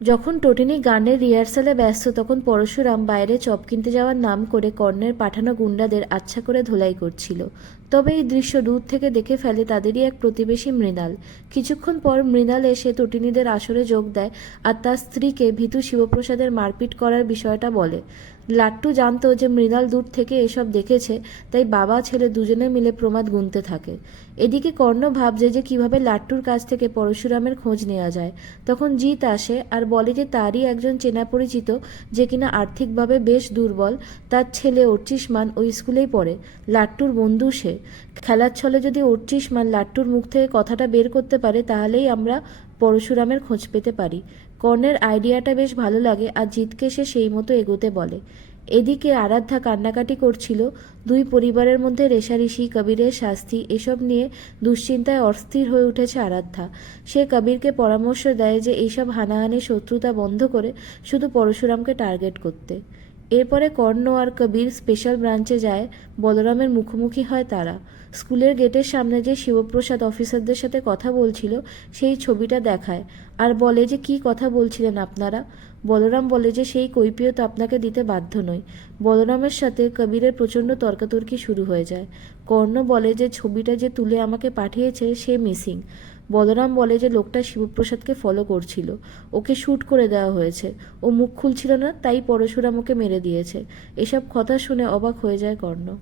যখন টটিনি গানের রিহার্সালে ব্যস্ত তখন পরশুরাম বাইরে চপ কিনতে যাওয়ার নাম করে কর্ণের পাঠানো গুন্ডাদের আচ্ছা করে ধোলাই করছিল। তবে এই দৃশ্য দূর থেকে দেখে ফেলে তাদেরই এক প্রতিবেশী মৃণাল। কিছুক্ষণ পর মৃণাল এসে টটিনিদের আসরে যোগ দেয় আর তার স্ত্রীকে ভীতু শিবপ্রসাদের মারপিট করার বিষয়টা বলে। লাট্টু জানতো যে মৃণাল দূর থেকে এসব দেখেছে, তাই বাবা ছেলে দুজনে মিলে প্রমাদ গুনতে থাকে। এদিকে কর্ণ ভাবছে যে কিভাবে লাট্টুর কাছ থেকে পরশুরামের খোঁজ নেওয়া যায়। তখন জিৎ আসে আর বলে যে তারই একজন চেনা পরিচিত, যে কিনা আর্থিকভাবে বেশ দুর্বল, তার ছেলে অর্চিষ্মান ওই স্কুলেই পড়ে। লাট্টুর বন্ধু সে। খেলার ছলে যদি অর্চিষ্মান লাট্টুর মুখ থেকে কথাটা বের করতে পারে তাহলেই আমরা পরশুরামের খোঁজ পেতে পারি। কর্ণের আইডিয়াটা বেশ ভালো লাগে আর জিতকে সে সেই মতো এগোতে বলে। এদিকে আরাধ্যা কান্নাকাটি করছিল। দুই পরিবারের মধ্যে রেষারেষি, কবিরের শাস্তি, এসব নিয়ে দুশ্চিন্তায় অস্থির হয়ে উঠেছে আরাধ্যা। সে কবিরকে পরামর্শ দেয় যে এইসব হানাহানি শত্রুতা বন্ধ করে শুধু পরশুরামকে টার্গেট করতে। এরপরে কর্ণ আর কবির স্পেশাল ব্রাঞ্চে যায়। বলরামের মুখোমুখি হয় তারা। স্কুলের গেটের সামনে যে শিবপ্রসাদ অফিসারদের সাথে কথা বলছিল সেই ছবিটা দেখায় আর বলে যে কী কথা বলছিলেন আপনারা। বলরাম বলে যে সেই কৈফিয়ত আপনাকে দিতে বাধ্য নই। বলরামের সাথে কবিরের প্রচণ্ড তর্কাতর্কি শুরু হয়ে যায়। কর্ণ বলে যে ছবিটা যে তুলে আমাকে পাঠিয়েছে সে মিসিং। বলরাম বলে যে লোকটা শিবপ্রসাদকে ফলো করছিল, ওকে শ্যুট করে দেওয়া হয়েছে, ও মুখ খুলছিল না তাই পরশুরাম ওকে মেরে দিয়েছে। এসব কথা শুনে অবাক হয়ে যায় কর্ণ।